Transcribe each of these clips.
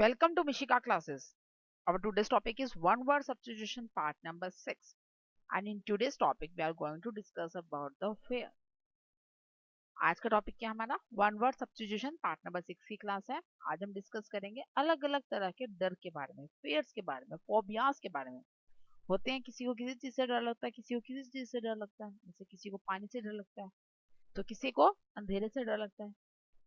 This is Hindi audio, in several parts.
Welcome to Mishika classes. Our today's topic is one word substitution part number 6. And in today's topic we are going to discuss about the fear. आज का टॉपिक क्या हमारा one word substitution part number 6 की क्लास है। आज हम डिस्कस करेंगे अलग अलग तरह के डर के बारे में, फेयर्स के बारे में, फोबियाज के बारे में। होते हैं, किसी को किसी चीज से डर लगता है, किसी को किसी चीज से डर लगता है। जैसे किसी को पानी से डर लगता है, तो किसी को अंधेरे से डर लगता है,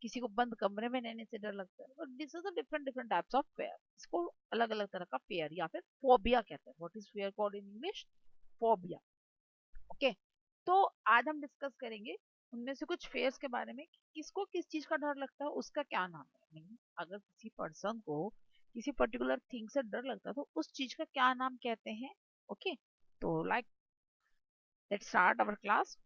किसी को बंद कमरे में रहने से डर लगता है। तो this is the different different types of fair. इसको अलग अलग तरह का फेयर या फिर फोबिया कहते हैं। What is fair called in English? Phobia. Okay, तो आज हम डिस्कस करेंगे उनमें से कुछ फेयर्स के बारे में कि किसको किस चीज का डर लगता है, उसका क्या नाम है। मीन अगर किसी पर्सन को किसी पर्टिकुलर थिंग से डर लगता है तो उस चीज का क्या नाम कहते हैं। ओके, तो let's start our class.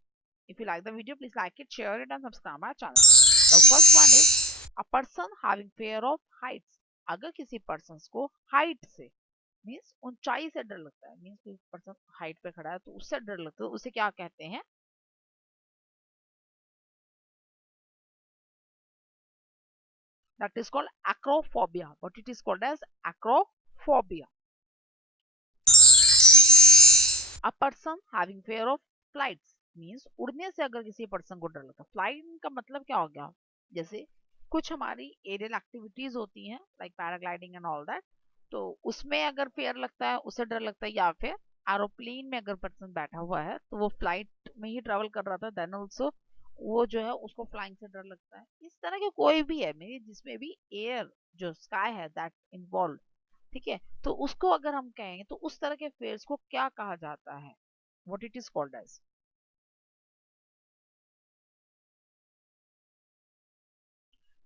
If you like the video, please like it, share it and subscribe our channel. The first one is a person having fear of heights. अगर किसी पर्सन को हाइट से मीन्स ऊंचाई से डर लगता है, मीन्स कोई पर्सन हाइट पे खड़ा है तो उससे डर लगता है, उसे क्या कहते हैं? That is called acrophobia. What it is called as acrophobia. A person having fear of flights means उड़ने से अगर किसी पर्सन को डर लगता है। फ्लाइंग का मतलब क्या हो गया? जैसे कुछ हमारी एरियल एक्टिविटीज होती हैं like paragliding and all that, तो उसमें अगर फेयर लगता है, उसे डर लगता है। या फिर एरोप्लेन में अगर पर्सन बैठा हुआ है तो वो फ्लाइट में ही ट्रेवल कर रहा था, देन ऑल्सो वो जो है उसको फ्लाइंग से डर लगता है। इस तरह के कोई भी है मेरी जिसमें भी एयर जो स्काई है दैट इन्वॉल्व, ठीक है, तो उसको अगर हम कहेंगे तो उस तरह के फेयर्स को क्या कहा जाता है? What it is called as?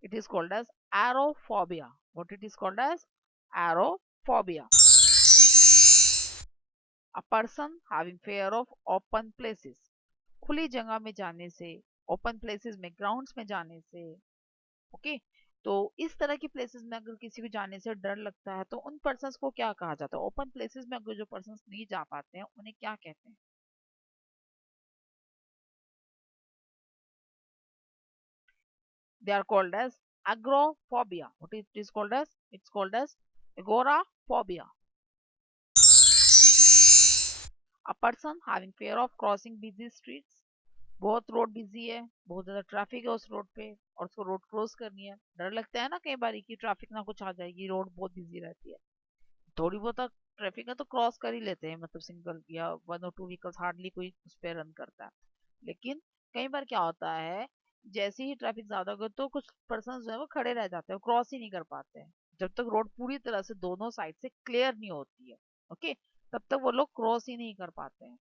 It is called as aerophobia. What it is called as? Aerophobia. A person having fear of open places. खुली जगह में जाने से, ओपन प्लेसेस में, ग्राउंड्स में जाने से। ओके, तो इस तरह की प्लेसेस में अगर किसी को जाने से डर लगता है तो उन पर्सन को क्या कहा जाता है? ओपन प्लेसेस में अगर जो पर्सन नहीं जा पाते हैं उन्हें क्या कहते हैं? They are called as agoraphobia. What it is called as? It's called as agoraphobia. A person having fear of crossing busy streets. बहुत रोड बिजी है, बहुत ज्यादा ट्रैफिक है उस रोड पे और उसको रोड क्रॉस करनी है। डर लगता है ना कई बार कि ट्रैफिक ना कुछ आ जाएगी, रोड बहुत बिजी रहती है। थोड़ी बहुत ट्रैफिक है तो क्रॉस कर ही लेते हैं, मतलब सिंगल या वन और टू व्हीकल्स, हार्डली कोई उस पर रन करता है। लेकिन कई बार क्या होता है, जैसे ही ट्रैफिक ज्यादा हो तो कुछ पर्सन जो है वो खड़े रह जाते हैं, क्रॉस ही नहीं कर पाते हैं। जब तक रोड पूरी तरह से दोनों साइड से क्लियर नहीं होती है, ओके, तब तक वो लोग क्रॉस ही नहीं कर पाते हैं।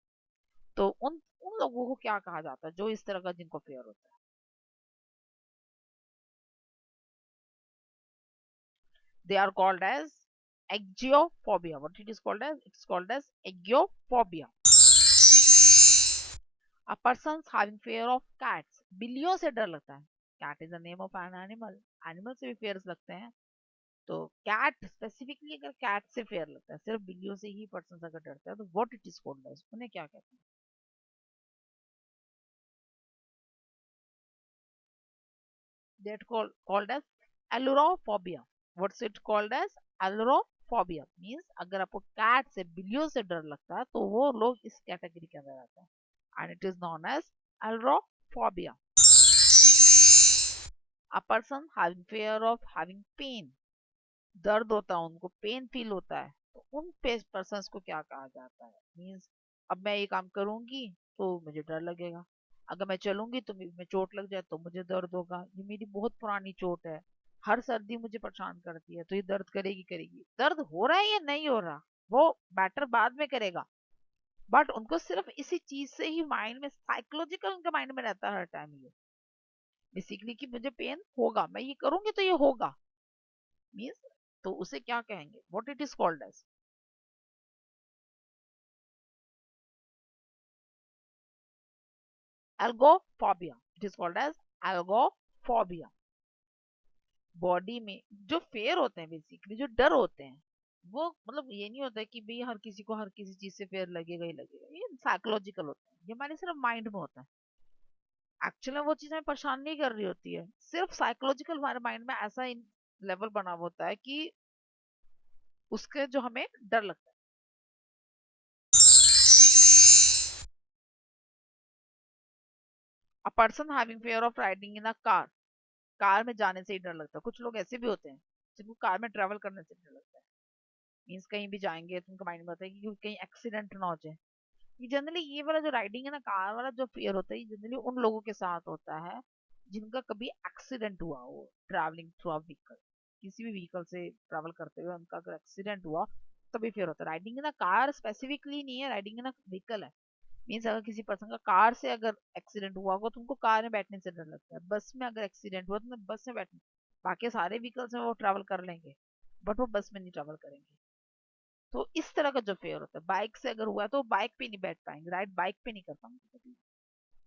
तो उन उन लोगों को क्या कहा जाता है जो इस तरह का जिनको फेयर होता है? They are called as agiophobia. What it is called as? It's called as agiophobia. A person having fear of cats. बिल्लियों से डर लगता है। Cat is the name of an animal. Animal से भी फेयर लगते हैं। तो कैट स्पेसिफिकली अगर कैट से फेयर लगता है, सिर्फ बिल्लियों से ही पर्सन अगर डरता है तो what it is called as? उन्हें क्या कहते हैं? That called as allurophobia. What's it called as? Allurophobia means अगर आपको कैट से, बिल्लियों से डर लगता है तो वो लोग इस कैटेगरी के अंदर आते हैं, and it is known as allurophobia. A person having fear of having pain. दर्द होता है उनको, पेन फील होता है, तो उन पर्सन को क्या कहा जाता है? मीन्स अब मैं ये काम करूंगी तो मुझे डर लगेगा, अगर मैं चलूंगी तो मैं चोट लग जाए तो मुझे दर्द होगा, ये मेरी बहुत पुरानी चोट है, हर सर्दी मुझे परेशान करती है तो ये दर्द करेगी करेगी। दर्द हो रहा है या नहीं हो रहा वो मैटर बाद में करेगा, बट उनको सिर्फ इसी चीज से ही माइंड में, साइकोलॉजिकल उनके माइंड में रहता है हर टाइम ये, बेसिकली कि मुझे पेन होगा, मैं ये करूंगी तो ये होगा। मीन्स तो उसे क्या कहेंगे? What it is called as? Algophobia. It is called as algophobia. Body में जो फेयर होते हैं, बेसिकली जो डर होते हैं, वो मतलब ये नहीं होता है कि भाई हर किसी को हर किसी चीज से फेयर लगेगा ही लगेगा, ये साइकोलॉजिकल होता है, ये हमारे सिर्फ माइंड में होता है। एक्चुअली में वो चीज हमें परेशान नहीं कर रही होती है, सिर्फ साइकोलॉजिकल हमारे माइंड में ऐसा लेवल बना हुआ होता है कि उसके जो हमें डर लगता है। अ person having fear of riding in a car, car में जाने से ही डर लगता है। कुछ लोग ऐसे भी होते हैं जिनको कार में ट्रेवल करने से डर लगता है। मीन्स कहीं भी जाएंगे तो उनका माइंड में होता है कि कहीं एक्सीडेंट ना हो जाए। ये जनरली ये वाला जो राइडिंग है ना, कार वाला जो फियर होता है, ये जनरली उन लोगों के साथ होता है जिनका कभी एक्सीडेंट हुआ हो ट्रैवलिंग थ्रू अ व्हीकल। किसी भी व्हीकल से ट्रैवल करते हुए उनका अगर एक्सीडेंट हुआ तभी फियर होता है। Riding in a car specifically नहीं है, राइडिंग इन अ व्हीकल है। मीन्स अगर किसी पर्सन का कार से अगर एक्सीडेंट हुआ होगा तो उनको कार में बैठने से डर लगता है। बस में अगर एक्सीडेंट हुआ तो उन्हें बस में बैठने, बाकी सारे व्हीकल्स में वो ट्रैवल कर लेंगे बट वो बस में नहीं ट्रैवल करेंगे। तो इस तरह का जो फेयर होता है, बाइक से अगर हुआ तो बाइक पे नहीं बैठ पाएंगे, राइड बाइक पे नहीं कर पाएंगे।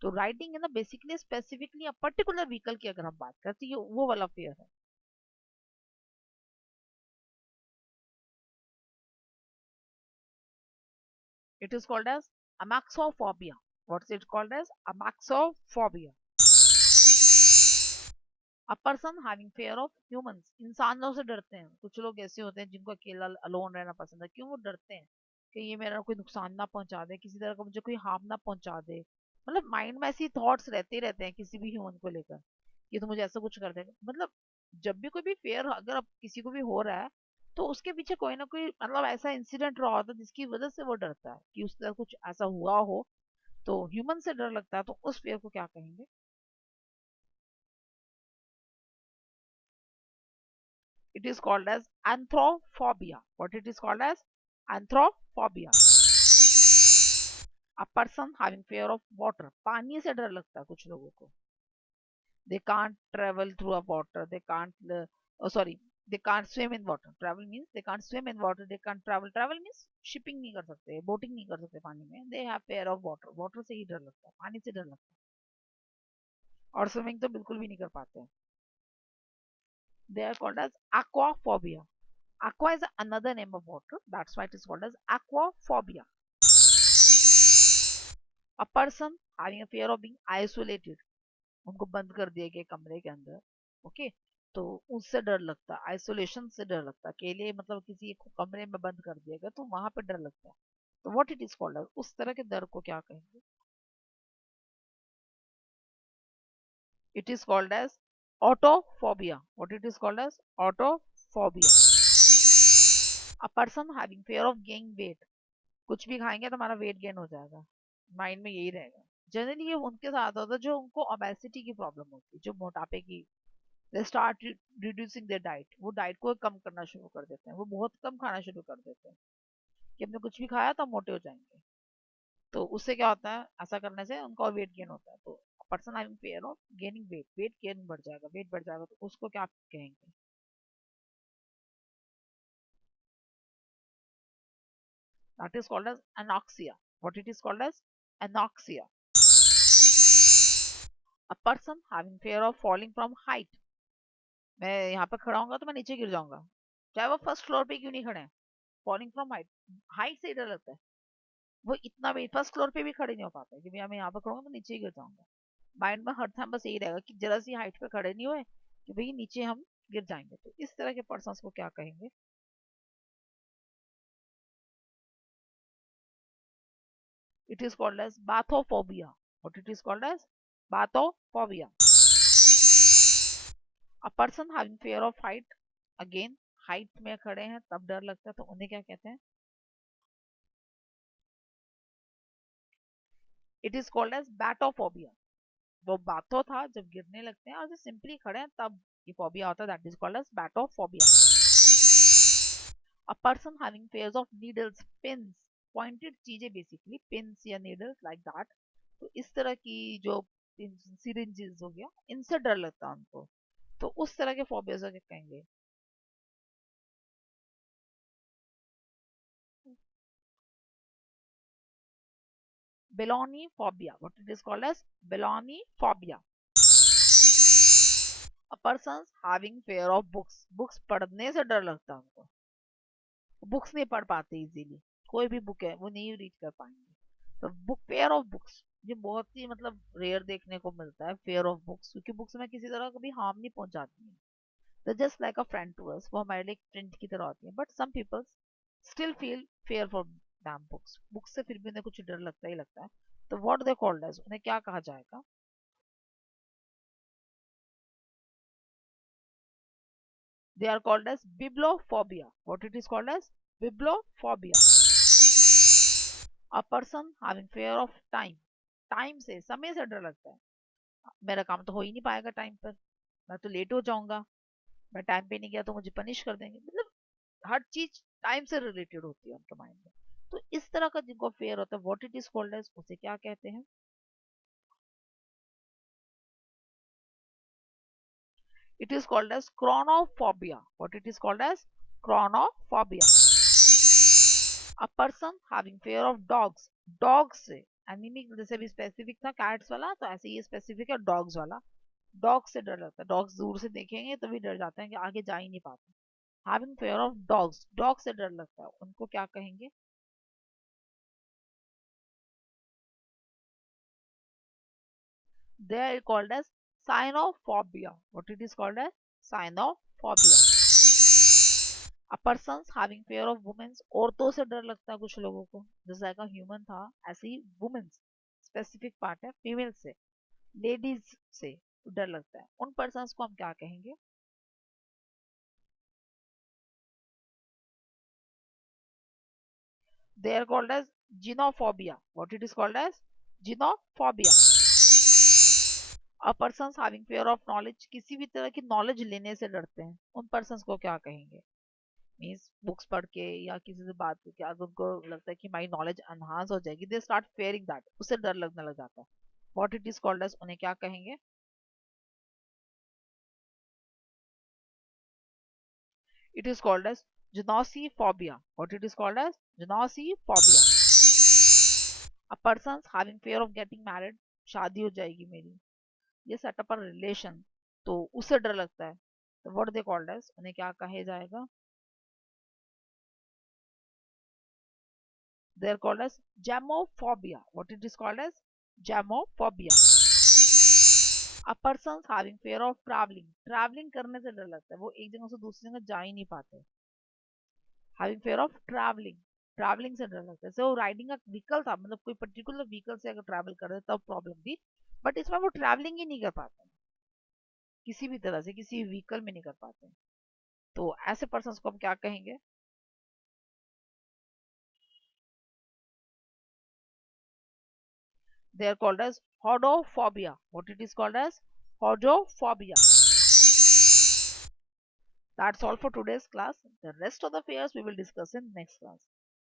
तो राइडिंग है ना basically specifically a particular vehicle की अगर हम बात करते हैं, वो वाला फेयर है। It is called as amaxophobia. What's it called as amaxophobia. A person having fear of humans, इंसानों से डरते हैं। कुछ लोग ऐसे होते हैं जिनको अकेला अलोन रहना पसंद है। क्यों? वो डरते हैं कि ये मेरा कोई नुकसान ना पहुंचा दे, किसी तरह का मुझे कोई हार्म ना पहुंचा दे। मतलब माइंड में ऐसी थॉट्स रहते ही रहते हैं किसी भी ह्यूमन को लेकर, ये तो मुझे ऐसा कुछ कर देगा। मतलब जब भी कोई भी फेयर अगर अब किसी को भी हो रहा है तो उसके पीछे कोई ना कोई मतलब ऐसा इंसिडेंट रहा होता है जिसकी वजह से वो डरता है कि उस तरह कुछ ऐसा हुआ हो। तो ह्यूमन से डर लगता है, तो उस फेयर को क्या कहेंगे? It is called as anthrophobia. What it is called as? Anthrophobia. A person having fear of water. पानी से डर लगता है कुछ लोगों को। They can't travel through a water. They can't. Oh, sorry. They can't swim in water. Travel means they can't swim in water. They can't travel. Travel means shipping नहीं कर सकते, boating नहीं कर सकते पानी में. They have fear of water. Water से ही डर लगता है, पानी से डर लगता है। और स्विमिंग तो बिल्कुल भी नहीं कर पाते हैं। They are called as aquaphobia. Aqua is another name of water. That's why it is called as aquaphobia. A person having a fear of being isolated, उनको बंद कर दिया गया कमरे के अंदर, ओके, तो उससे डर लगता है। आइसोलेशन से डर लगता है, अकेले मतलब किसी एक कमरे में बंद कर दिया गया तो वहां पे डर लगता है। तो व्हाट इट इज कॉल्ड, उस तरह के डर को क्या कहेंगे? It is called as autophobia. What it is called as? Autophobia. A person having fear of gaining weight, कुछ भी खाएंगे तो हमारा वेट गेन हो जाएगा, माइंड में यही रहेगा। जनरली ये उनके साथ होता है जो उनको ओबेसिटी की प्रॉब्लम होती है, जो मोटापे की। They start reducing their diet, वो डाइट को कम करना शुरू कर देते हैं, वो बहुत कम खाना शुरू कर देते हैं कि हमने कुछ भी खाया तो हम मोटे हो जाएंगे। तो उससे क्या होता है, ऐसा करने से उनका और वेट गेन होता है। तो person having fear of gaining weight, weight gain बढ़ जाएगा, वेट बढ़ जाएगा, तो उसको क्या कहेंगे? That is called as anoxia. What it is called as? Anoxia. A person having fear of falling from height, मैं यहाँ पे खड़ा होऊंगा तो मैं नीचे गिर जाऊंगा, चाहे वो फर्स्ट फ्लोर पे क्यों नहीं खड़े हैं। फॉलिंग फ्रॉम हाइट, हाइट से ही डर लगता है। वो इतना भी फर्स्ट फ्लोर पे भी खड़े नहीं हो पाते कि भैया मैं यहाँ पे खड़ा हूँ तो नीचे ही गिर जाऊंगा। माइंड में हर टाइम बस यही रहेगा कि जरा सी हाइट पे खड़े नहीं हुए कि भाई नीचे हम गिर जाएंगे। तो इस तरह के पर्सन को क्या कहेंगे? It is called as bathophobia. What it is called as? Bathophobia. A person having fear of height, again height में खड़े हैं तब डर लगता है, तो उन्हें क्या कहते हैं? It is called as batophobia. वो बाथो था जब गिरने लगते हैं, और जो सिंपली खड़े हैं तब ये फोबिया होता है, that is called as batophobia. A person having fears of needles, pins, pointed चीजें बेसिकली, पिंस या नीडल्स लाइक दैट। तो इस तरह की जो सिरिंजेस हो गया, इनसे डर लगता है उनको। तो उस तरह के फोबियाज क्या कहेंगे? Belonephobia. What it is called as? Belonephobia. A person having fear of books, books पढ़ने से डर लगता है उनको, बुक्स नहीं पढ़ पाते इजीली, कोई भी बुक है वो नहीं रीड कर पाएंगे। तो बुक, फेयर ऑफ बुक्स, ये बहुत ही मतलब रेयर देखने को मिलता है, फेयर ऑफ बुक्स, क्योंकि बुक्स में किसी तरह का भी हार्म नहीं पहुंचाती है। They're just like a friend to us. वो हमारे लिए फ्रेंड की तरह होती है. But some people still feel fear for damn books. Books से फिर भी उन्हें कुछ डर लगता ही लगता है. तो what they called as, उन्हें क्या कहा जाएगा? They are called as bibliophobia. What it is called as? Bibliophobia. A person having fear of time. Time से, समय से डर लगता है. मेरा काम तो हो ही नहीं पाएगा टाइम पर, मैं तो लेट हो जाऊंगा, मैं टाइम पे नहीं गया तो मुझे पनिश कर देंगे. मतलब हर चीज टाइम से रिलेटेड होती है उनके माइंड में. तो इस तरह का जिनको फेयर होता है, what it is called as, उसे क्या कहते हैं? It is called as chronophobia. What it is called as? Chronophobia. A person having fear of dogs. Dogs से, एनिमिक जैसे भी स्पेसिफिक था कैट्स वाला, तो ऐसे ये स्पेसिफिक है डॉग्स वाला. डॉग से डर लगता है, डॉग्स दूर से देखेंगे तो भी डर जाते हैं कि आगे जा ही नहीं पाते. Having fear of dogs, dog से डर लगता है, उनको क्या कहेंगे? They are called as cynophobia. What it is called as? Cynophobia. A person having fear of women. औरतों से डर लगता है कुछ लोगों को, जैसा का ह्यूमन था ऐसे ही वुमेन स्पेसिफिक पार्ट है, फीमेल से, लेडीज से डर लगता है. उन पर्सन को हम क्या कहेंगे? They are called as genophobia. What it is called as? Genophobia. A person having fear of knowledge. किसी भी तरह की नॉलेज लेने से डरते हैं, उन पर्सन को क्या कहेंगे? मीन्स बुक्स पढ़ के या किसी से बात करके अगर उनको लगता है कि हमारी नॉलेज एनहांस हो जाएगी, दे स्टार्ट फेयरिंग दैट, उससे डर लगने लग जाता है. What it is called as, उन्हें क्या कहेंगे? It is called as genophobia. What it is called as? Genophobia. A person having fear of getting married. शादी हो जाएगी मेरी, ये सेटअप पर रिलेशन, तो उससे डर लगता है, तो व्हाट दे कॉल्ड एज, उन्हें क्या कहे जाएगा? They are called as jamophobia. What it is called as? Jamophobia. A person having fear of traveling. Travelling करने से डर लगता है, वो एक जगह से दूसरी जगह जा ही नहीं पाते. Having fear of traveling. Travelling से डर लगता है, जैसे वो राइडिंग का व्हीकल था, मतलब कोई पर्टिकुलर व्हीकल से अगर ट्रैवल कर रहे तब प्रॉब्लम थी, बट इसमें वो ट्रैवलिंग ही नहीं कर पाते, किसी भी तरह से किसी व्हीकल में नहीं कर पाते. तो ऐसे पर्सन को हम क्या कहेंगे? They are called as hodophobia. What it is called as? Hodophobia. That's all for today's class. The rest of the fears we will discuss in next class.